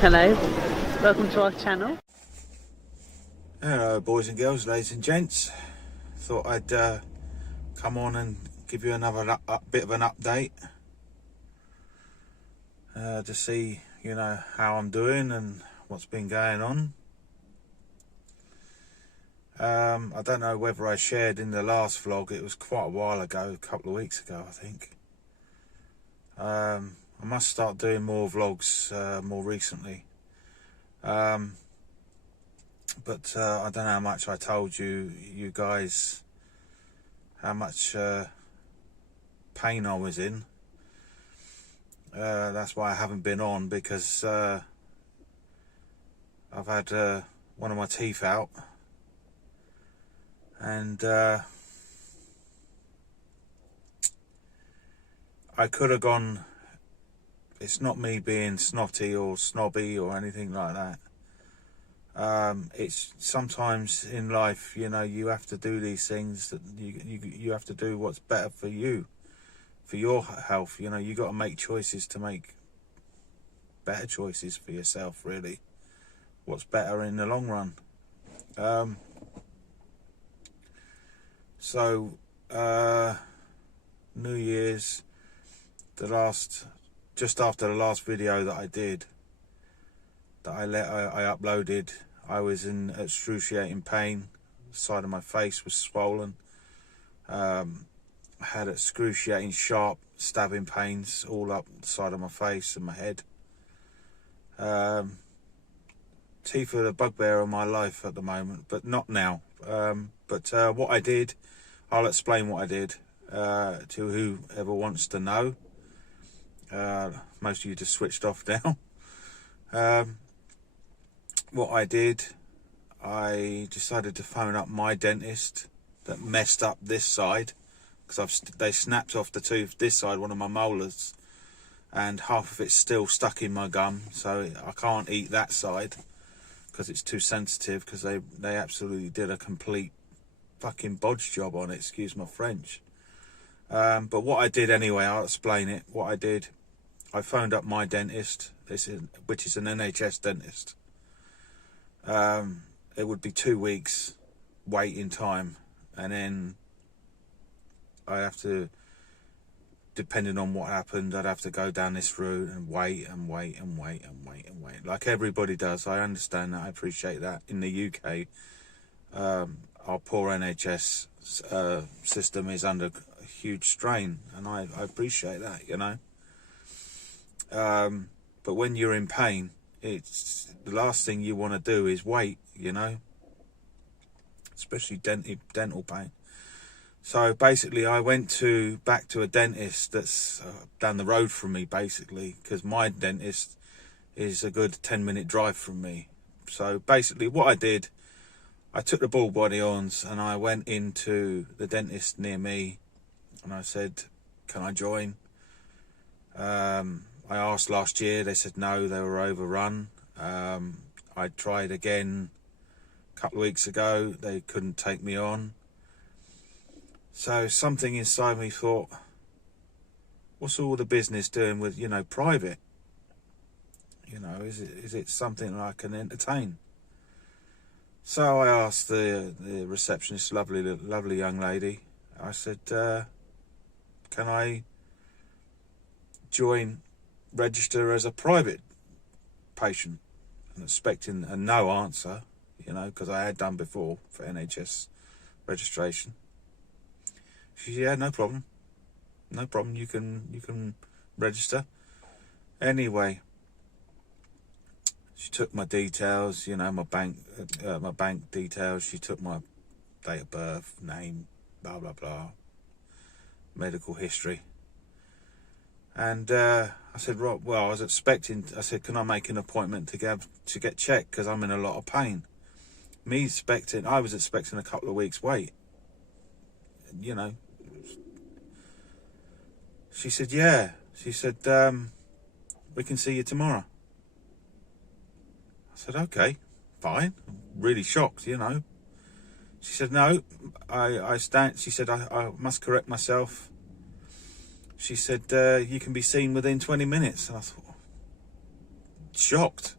Hello, welcome to our channel. Hello boys and girls, ladies and gents. Thought I'd come on and give you another bit of an update to see, how I'm doing and what's been going on. I don't know whether I shared in the last vlog. It was quite a while ago, a couple of weeks ago I think. I must start doing more vlogs more recently. But I don't know how much I told you guys, how much pain I was in. That's why I haven't been on, because I've had one of my teeth out, and I could have gone. It's not me being snotty or snobby or anything like that. It's sometimes in life, you have to do these things, that you have to do what's better for you, for your health. You got to make choices to make better choices for yourself, really. What's better in the long run. So New Year's, just after the last video that I did, that I uploaded, I was in excruciating pain. The side of my face was swollen. I had excruciating sharp stabbing pains all up the side of my face and my head. Teeth are the bugbear of my life at the moment, but not now. But what I did, I'll explain what I did to whoever wants to know. Most of you just switched off now. What I did, I decided to phone up my dentist that messed up this side, because they snapped off the tooth this side, one of my molars, and half of it's still stuck in my gum, so I can't eat that side because it's too sensitive, because they absolutely did a complete fucking bodge job on it, excuse my French. But what I did anyway, I'll explain it. What I did, I phoned up my dentist, which is an NHS dentist. It would be 2 weeks waiting time, and then I have to, depending on what happened, I'd have to go down this route and wait and wait and wait and wait and wait, like everybody does. I understand that, I appreciate that. In the UK, our poor NHS system is under a huge strain, and I appreciate that, but when you're in pain, it's the last thing you want to do is wait, especially dental pain. So basically I went back to a dentist that's down the road from me, basically, because my dentist is a good 10-minute drive from me. So basically what I did, I took the bull body ons and I went into the dentist near me and I said, can I join? I asked last year, they said no, they were overrun. I tried again a couple of weeks ago, they couldn't take me on. So something inside me thought, what's all the business doing with, private? Is it something that I can entertain? So I asked the receptionist, lovely young lady, I said, can I register as a private patient? And expecting a no answer, because I had done before for NHS registration. She said, yeah, no problem, you can register. Anyway, she took my details, my bank details. She took my date of birth, name, blah blah blah, medical history. And I said, right, well, I said, can I make an appointment to get checked, because I'm in a lot of pain. I was expecting a couple of weeks wait. She said, yeah. She said, we can see you tomorrow. I said, okay, fine. Really shocked, She said, no, she said, I must correct myself. She said, you can be seen within 20 minutes. And I thought, shocked.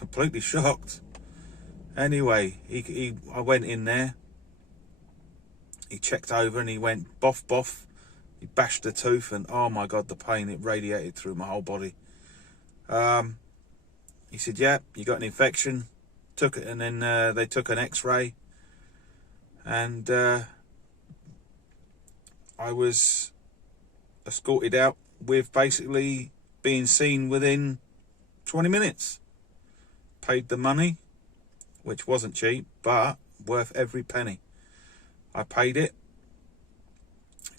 completely shocked. Anyway, I went in there. He checked over and he went boff boff. He bashed the tooth and oh my God, the pain, it radiated through my whole body. He said, yeah, you got an infection. Took it, and then they took an x-ray. And I was escorted out with basically being seen within 20 minutes. Paid the money, which wasn't cheap, but worth every penny. I paid it.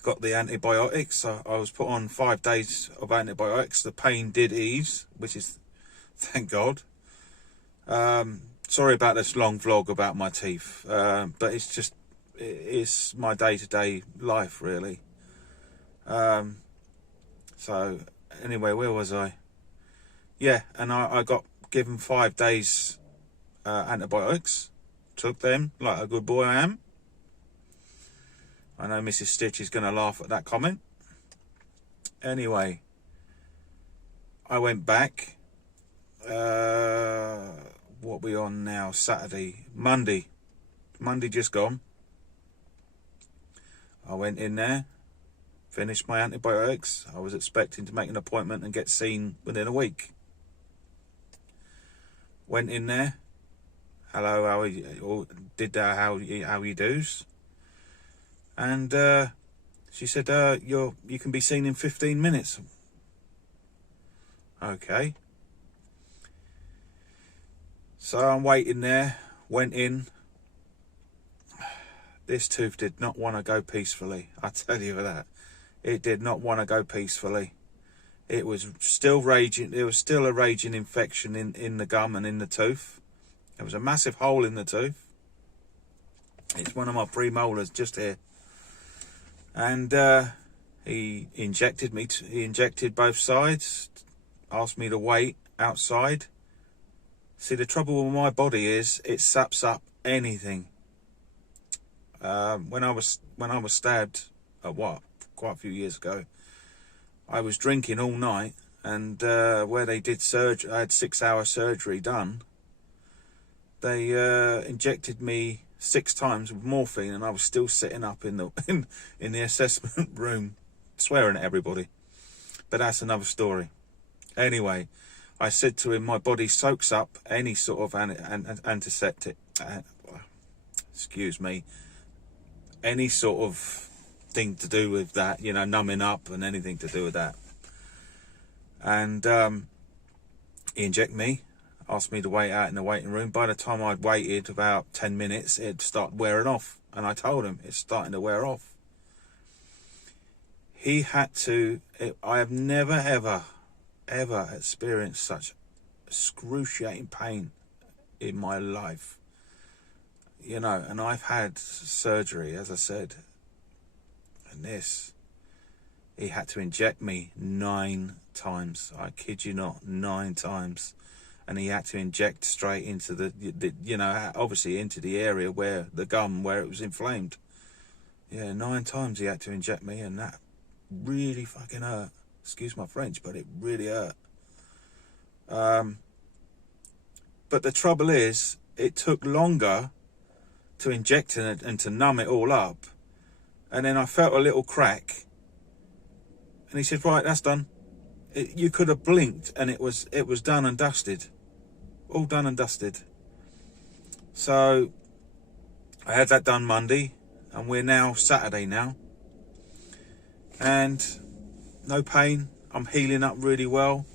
Got the antibiotics. I was put on 5 days of antibiotics. The pain did ease, which is, thank God. Sorry about this long vlog about my teeth, but it's my day-to-day life, really. So anyway, where was I? Yeah, and I got given 5 days antibiotics. Took them like a good boy I am. I know Mrs. Stitch is going to laugh at that comment. Anyway, I went back. What we on now? Saturday, Monday just gone. I went in there, finished my antibiotics. I was expecting to make an appointment and get seen within a week. Went in there. Hello, how are you? How you do's? And she said, you can be seen in 15 minutes. Okay. So I'm waiting there, went in. This tooth did not want to go peacefully, I tell you that. It did not want to go peacefully. It was still raging, there was still a raging infection in the gum and in the tooth. There was a massive hole in the tooth. It's one of my premolars just here. And he injected me, he injected both sides, asked me to wait outside. See, the trouble with my body is it saps up anything. When I was stabbed quite a few years ago, I was drinking all night, and where they did surgery, I had 6-hour surgery done. They injected me 6 times with morphine, and I was still sitting up in the assessment room, swearing at everybody. But that's another story. Anyway, I said to him, my body soaks up any sort of antiseptic, excuse me, any sort of thing to do with that, you know, numbing up and anything to do with that. And he injected me, asked me to wait out in the waiting room. By the time I'd waited about 10 minutes, it'd start wearing off. And I told him, it's starting to wear off. He had to, I have never, ever experienced such excruciating pain in my life. You know, and I've had surgery, as I said. And this, he had to inject me 9 times. I kid you not, 9 times. And he had to inject straight into the you know, obviously into the area where the gum, where it was inflamed. Yeah, 9 times he had to inject me, and that really fucking hurt. Excuse my French, but it really hurt. But the trouble is, it took longer to inject it and to numb it all up. And then I felt a little crack. And he said, right, that's done. You could have blinked and it was done and dusted. All done and dusted. So I had that done Monday, and we're now Saturday now. And no pain. I'm healing up really well.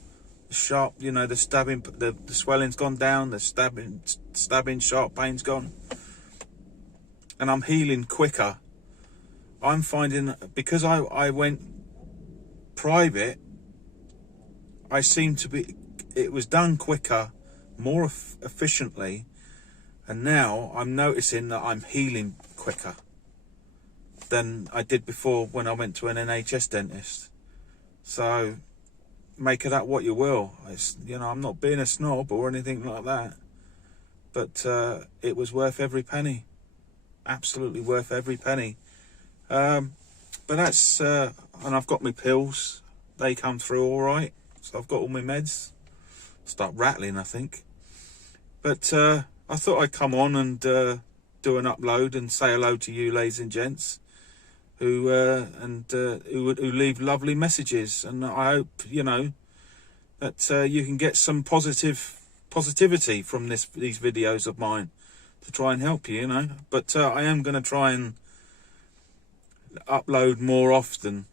The sharp, you know, the stabbing, the swelling's gone down. The stabbing sharp pain's gone. And I'm healing quicker. I'm finding, because I went private, I seem to be, it was done quicker, more efficiently, and now I'm noticing that I'm healing quicker than I did before when I went to an NHS dentist. So make of that what you will. It's, you know, I'm not being a snob or anything like that, but it was worth every penny. Absolutely worth every penny. But that's and I've got my pills. They come through all right. So I've got all my meds. Start rattling, I think. But I thought I'd come on and do an upload and say hello to you, ladies and gents, who leave lovely messages, and I hope, you know, that you can get some positivity from these videos of mine to try and help you, you know. But I am going to try and upload more often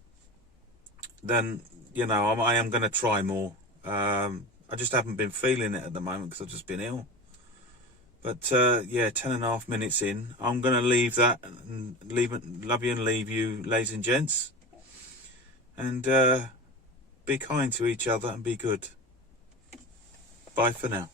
than, you know, I am going to try more. I just haven't been feeling it at the moment because I've just been ill. But yeah, 10.5 minutes in, I'm going to leave that and love you and leave you, ladies and gents. And be kind to each other and be good. Bye for now.